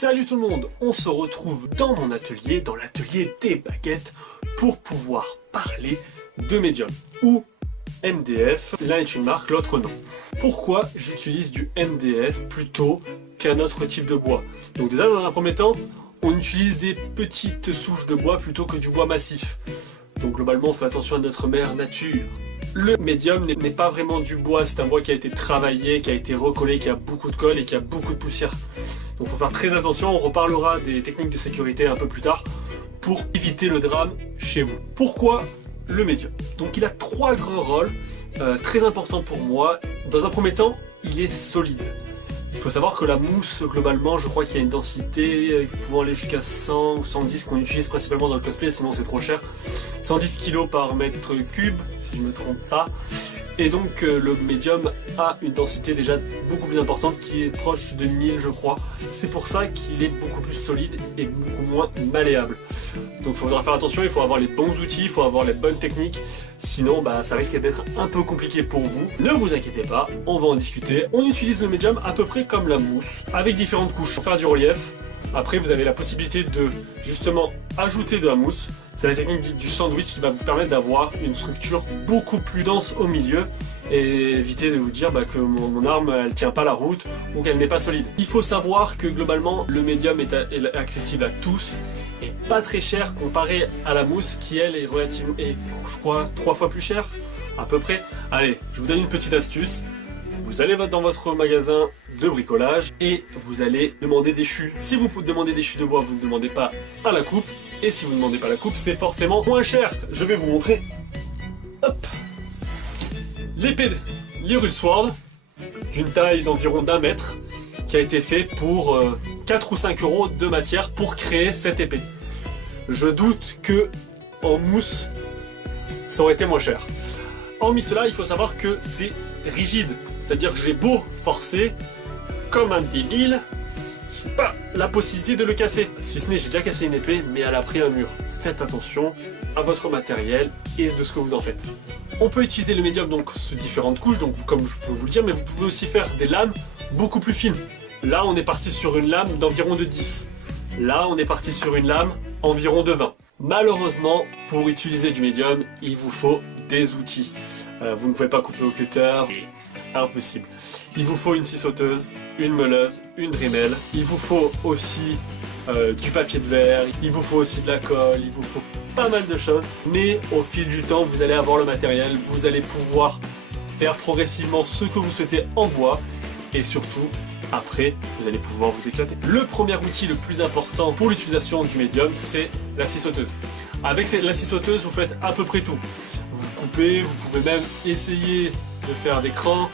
Salut tout le monde, on se retrouve dans mon atelier, dans l'atelier des baguettes, pour pouvoir parler de médium, ou MDF, l'un est une marque, l'autre non. Pourquoi j'utilise du MDF plutôt qu'un autre type de bois? Donc déjà dans un premier temps, on utilise des petites souches de bois plutôt que du bois massif. Donc globalement on fait attention à notre mère nature. Le médium n'est pas vraiment du bois, c'est un bois qui a été travaillé, qui a été recollé, qui a beaucoup de colle et qui a beaucoup de poussière. Donc il faut faire très attention, on reparlera des techniques de sécurité un peu plus tard pour éviter le drame chez vous. Pourquoi le médium? Donc il a trois grands rôles très importants pour moi. Dans un premier temps, il est solide. Il faut savoir que la mousse, globalement, je crois qu'il y a une densité pouvant aller jusqu'à 100 ou 110 qu'on utilise principalement dans le cosplay, sinon c'est trop cher. 110 kg par mètre cube, si je ne me trompe pas. Et donc le médium a une densité déjà beaucoup plus importante qui est proche de 1000 je crois. C'est pour ça qu'il est beaucoup plus solide et beaucoup moins malléable. Donc il faudra faire attention, il faut avoir les bons outils, il faut avoir les bonnes techniques. Sinon ça risque d'être un peu compliqué pour vous. Ne vous inquiétez pas, on va en discuter. On utilise le médium à peu près comme la mousse, avec différentes couches pour faire du relief. Après vous avez la possibilité de justement ajouter de la mousse. C'est la technique dite du sandwich qui va vous permettre d'avoir une structure beaucoup plus dense au milieu et éviter de vous dire que mon arme elle tient pas la route ou qu'elle n'est pas solide. Il faut savoir que globalement le médium est accessible à tous et pas très cher comparé à la mousse qui elle est relativement, je crois 3 fois plus chère à peu près. Allez, je vous donne une petite astuce. Vous allez dans votre magasin de bricolage et vous allez demander des chus. Si vous demandez des chus de bois, vous ne demandez pas à la coupe. Et si vous ne demandez pas la coupe, c'est forcément moins cher. Je vais vous montrer. Hop, l'épée l'Hyrule Sword, d'une taille d'environ d'1 mètre, qui a été fait pour 4 ou 5 euros de matière pour créer cette épée. Je doute que en mousse, ça aurait été moins cher. Hormis cela, il faut savoir que c'est rigide. C'est-à-dire que j'ai beau forcer, comme un débile, j'ai pas la possibilité de le casser. Si ce n'est, j'ai déjà cassé une épée, mais elle a pris un mur. Faites attention à votre matériel et de ce que vous en faites. On peut utiliser le médium donc sous différentes couches, donc comme je peux vous le dire, mais vous pouvez aussi faire des lames beaucoup plus fines. Là, on est parti sur une lame d'environ de 10. Là, on est parti sur une lame environ de 20. Malheureusement, pour utiliser du médium, il vous faut des outils. Vous ne pouvez pas couper au cutter. Impossible. Il vous faut une scie sauteuse, une meuleuse, une Dremel. Il vous faut aussi du papier de verre. Il vous faut aussi de la colle. Il vous faut pas mal de choses. Mais au fil du temps, vous allez avoir le matériel. Vous allez pouvoir faire progressivement ce que vous souhaitez en bois. Et surtout, après, vous allez pouvoir vous éclater. Le premier outil le plus important pour l'utilisation du médium, c'est la scie sauteuse. Avec la scie sauteuse, vous faites à peu près tout. Vous coupez, vous pouvez même essayer de faire des crans.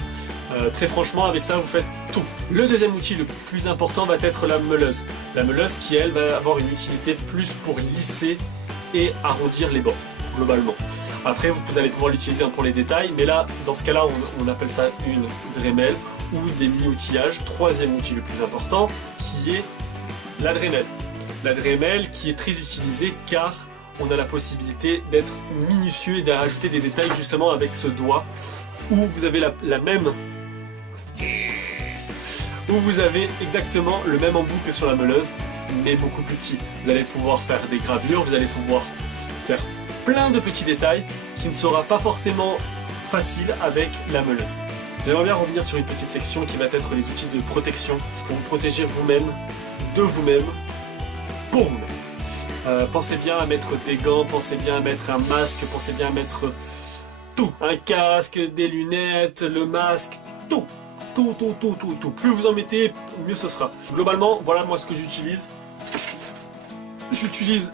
Très franchement, avec ça, vous faites tout. Le deuxième outil le plus important va être la meuleuse. La meuleuse qui, elle, va avoir une utilité plus pour lisser et arrondir les bords, globalement. Après, vous allez pouvoir l'utiliser pour les détails, mais là, dans ce cas-là, on appelle ça une Dremel ou des mini-outillages. Troisième outil le plus important, qui est la Dremel. La Dremel qui est très utilisée car on a la possibilité d'être minutieux et d'ajouter des détails justement avec ce doigt où vous avez où vous avez exactement le même embout que sur la meuleuse, mais beaucoup plus petit. Vous allez pouvoir faire des gravures, vous allez pouvoir faire plein de petits détails qui ne sera pas forcément facile avec la meuleuse. J'aimerais bien revenir sur une petite section qui va être les outils de protection pour vous protéger vous-même, de vous-même, pour vous-même. Pensez bien à mettre des gants, pensez bien à mettre un masque, pensez bien à mettre tout. Un casque, des lunettes, le masque, tout. Tout. Plus vous en mettez, mieux ce sera. Globalement, voilà moi ce que j'utilise. J'utilise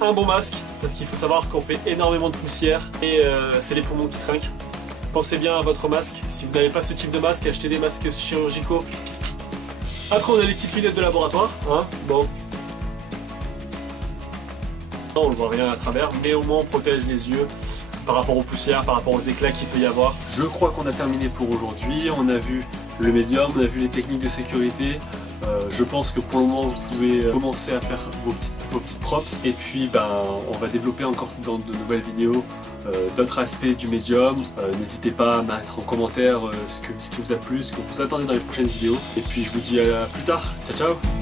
un bon masque, parce qu'il faut savoir qu'on fait énormément de poussière et c'est les poumons qui trinquent. Pensez bien à votre masque. Si vous n'avez pas ce type de masque, achetez des masques chirurgicaux. Après, on a les petites lunettes de laboratoire. Bon. Non, on ne voit rien à travers, mais au moins on protège les yeux par rapport aux poussières, par rapport aux éclats qu'il peut y avoir. Je crois qu'on a terminé pour aujourd'hui. On a vu le médium, on a vu les techniques de sécurité. Je pense que pour le moment vous pouvez commencer à faire vos petites props. Et puis on va développer encore dans de nouvelles vidéos d'autres aspects du médium. N'hésitez pas à mettre en commentaire ce qui vous a plu, ce que vous attendez dans les prochaines vidéos. Et puis je vous dis à plus tard. Ciao ciao.